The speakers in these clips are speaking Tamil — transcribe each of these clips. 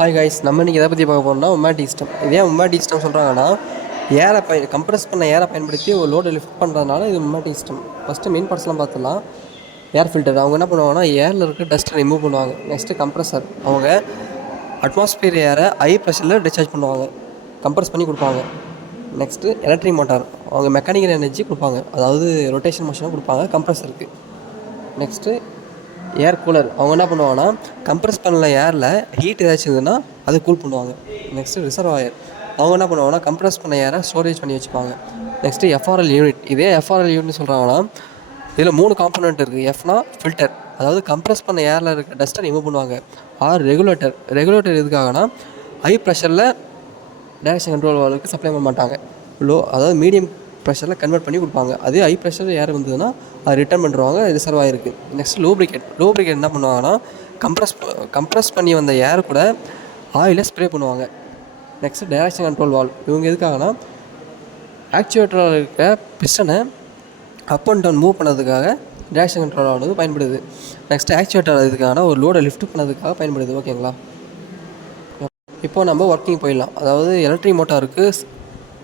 ஹாய் காய்ஸ், நம்ம இன்றைக்கி எதை பற்றி பார்க்க போகிறோம்னா உமேட்டிக் சிஸ்டம். இதே உமேட்டிக் சிஸ்டம் சொல்கிறாங்கன்னா கம்ப்ரஸ் பண்ண ஏரை பயன்படுத்தி ஒரு லோடை லிஃப்ட் பண்ணுறதுனால இது உமேட்டிக் சிஸ்டம். ஃபஸ்ட்டு மெயின் பார்ட்ஸ்லாம் பார்த்துலாம். ஏர் ஃபில்டர் அவங்க என்ன பண்ணுவாங்கன்னா ஏரில் இருக்க டஸ்ட்டை ரிமூவ் பண்ணுவாங்க. நெக்ஸ்ட்டு கம்ப்ரஸர் அவங்க அட்மாஸ்பியர் ஏரை ஹை ப்ரெஷரில் டிஸ்சார்ஜ் பண்ணுவாங்க, கம்ப்ரஸ் பண்ணி கொடுப்பாங்க. நெக்ஸ்ட்டு எலக்ட்ரிக் மோட்டார் அவங்க மெக்கானிக்கல் எனர்ஜி கொடுப்பாங்க, அதாவது ரொட்டேஷன் மோஷனாக கொடுப்பாங்க கம்ப்ரஸருக்கு. நெக்ஸ்ட்டு ஏர் கூலர் அவங்க என்ன பண்ணுவாங்கன்னா கம்ப்ரஸ் பண்ணல ஏரில் ஹீட் ஏதாச்சும் இருந்ததுன்னா அதை கூல் பண்ணுவாங்க. நெக்ஸ்ட்டு ரிசர்வாயர் அவங்க என்ன பண்ணுவாங்கன்னா கம்ப்ரஸ் பண்ண ஏரை ஸ்டோரேஜ் பண்ணி வச்சுப்பாங்க. Next FRL unit. இதே எஃப்ஆர்எல் யூனிட்னு சொல்கிறாங்கன்னா இதில் 3 காம்பனண்ட் இருக்குது. எஃப்னா ஃபில்டர், அதாவது கம்ப்ரஸ் பண்ண ஏரில் இருக்க டஸ்ட்டை ரிமூவ் பண்ணுவாங்க. ஆர் ரெகுலேட்டர் எதுக்காகனா ஹை ப்ரெஷரில் டைரக்ஷன் கண்ட்ரோல் வால்வுக்கு சப்ளை பண்ண மாட்டாங்க, அதாவது மீடியம் ப்ரெஷரில் கன்வெர்ட் பண்ணி கொடுப்பாங்க. அதே ஹை ப்ரெஷர் ஏர் வந்ததுன்னா அது ரிட்டர்ன் பண்ணுறாங்க, ரிசர்வ் ஆகிருக்கு. நெக்ஸ்ட் லூப்ரிகேட் என்ன பண்ணுவாங்கன்னா கம்ப்ரஸ் பண்ணி வந்த ஏர் கூட ஆயிலை ஸ்ப்ரே பண்ணுவாங்க. நெக்ஸ்ட் டைரக்ஷன் கண்ட்ரோல் வால்வ் இவங்க எதுக்காகனா ஆக்சுவேட்டரில் இருக்க பிஸ்டனை அப் அண்ட் டவுன் மூவ் பண்ணதுக்காக டைரக்ஷன் கண்ட்ரோல் வால்வு பயன்படுது. நெக்ஸ்ட் ஆக்சுவேட்டர் இதுக்கான ஒரு லோடை லிஃப்ட் பண்ணதுக்காக பயன்படுது. ஓகேங்களா, இப்போது நம்ம ஒர்க்கிங் போயிடலாம். அதாவது எலக்ட்ரிக் மோட்டாருக்கு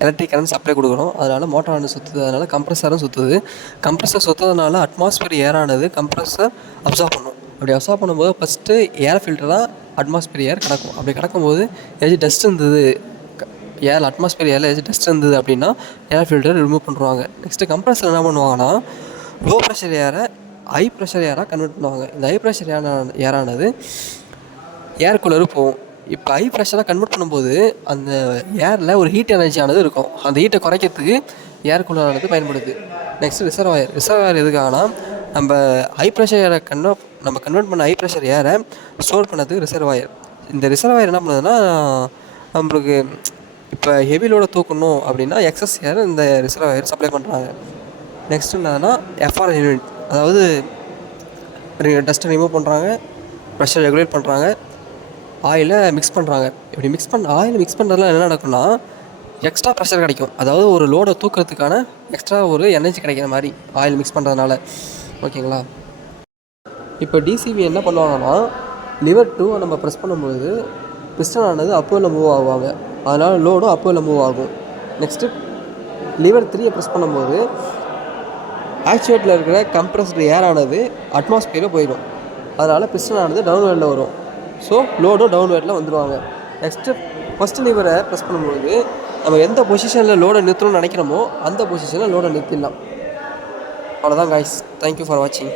எலக்ட்ரிக் கரண்ட் சப்ளை கொடுக்கணும், அதனால் மோட்டார் வந்து சுற்றுது, அதனால் கம்ப்ரஸரும் சுற்றுது. கம்ப்ரஸர் சுற்றுறதுனால அட்மாஸ்பியர் ஏரானது கம்ப்ரஸர் அப்சார்ப் பண்ணும். அப்படி அப்சார்ப் பண்ணும்போது ஃபஸ்ட்டு ஏர் ஃபில்டராக அட்மாஸ்பியர் ஏர் கிடக்கும். அப்படி கிடக்கும்போது ஏதாச்சும் டஸ்ட் இருந்தது, அட்மாஸ்பியர் ஏரில் ஏதாச்சும் டஸ்ட் இருந்தது அப்படின்னா ஏர் ஃபில்டர் ரிமூவ் பண்ணுவாங்க. நெக்ஸ்ட்டு கம்ப்ரஸர் என்ன பண்ணுவாங்கன்னா லோ ப்ரெஷர் ஏரை ஹை ப்ரெஷர் ஏராக கன்வெர்ட் பண்ணுவாங்க. இந்த ஹை ப்ரெஷர் ஏரானது ஏர் கூலரு போகும். இப்போ ஹை ப்ரெஷராக கன்வெர்ட் பண்ணும்போது அந்த ஏரில் ஒரு ஹீட் எனர்ஜியானது இருக்கும், அந்த ஹீட்டை குறைக்கிறதுக்கு ஏர் கூலரானது பயன்படுது. நெக்ஸ்ட்டு ரிசர்வாயர் எதுக்காகனா நம்ம ஹை ப்ரெஷர் ஏரை கன்வெர்ட் பண்ண ஹை ப்ரெஷர் ஏரை ஸ்டோர் பண்ணதுக்கு ரிசர்வாயர். இந்த ரிசர்வாயர் என்ன பண்ணுதுன்னா நம்மளுக்கு இப்போ ஹெவி லோடை தூக்கணும் அப்படின்னா எக்ஸஸ் ஏர் இந்த ரிசர்வாயர் சப்ளை பண்ணுறாங்க. நெக்ஸ்ட்டு என்னதுன்னா எஃப்ஆர்எல் யூனிட், அதாவது டஸ்ட்டை ரிமூவ் பண்ணுறாங்க, ப்ரெஷர் ரெகுலேட் பண்ணுறாங்க, ஆயிலை மிக்ஸ் பண்ணுறாங்க. இப்படி ஆயில் மிக்ஸ் பண்ணுறதுலாம் என்ன நடக்கும்னா எக்ஸ்ட்ரா ப்ரெஷர் கிடைக்கும், அதாவது ஒரு லோடை தூக்கிறதுக்கான எக்ஸ்ட்ரா ஒரு எனர்ஜி கிடைக்கிற மாதிரி ஆயில் மிக்ஸ் பண்ணுறதுனால. ஓகேங்களா, இப்போ டிசிபி என்ன பண்ணுவாங்கன்னா லிவர் 2 நம்ம ப்ரெஸ் பண்ணும்போது பிஸ்டன் ஆனது அப்போவில் மூவ் ஆகுவாங்க, அதனால் லோடும் அப்போவில் மூவ் ஆகும். நெக்ஸ்ட்டு லிவர் 3 ப்ரெஸ் பண்ணும்போது ஆக்சுவேட்டில் இருக்கிற கம்ப்ரஸ்டு ஏரானது அட்மாஸ்பியரில் போயிடும், அதனால் பிஸ்டன் ஆனது டவுன் வேர்டில் வரும். ஸோ லோடும் டவுன் வேர்டில் வந்துடுவாங்க. நெக்ஸ்ட்டு ஃபஸ்ட்டு லிவரை ப்ரெஸ் பண்ணும்போது நம்ம எந்த பொசிஷனில் லோடை நிறுத்தணும்னு நினைக்கிறோமோ அந்த பொசிஷனில் லோடை நிறுத்திடலாம். அவ்வளோதான் காய்ஸ், தேங்க்யூ ஃபார் வாட்சிங்.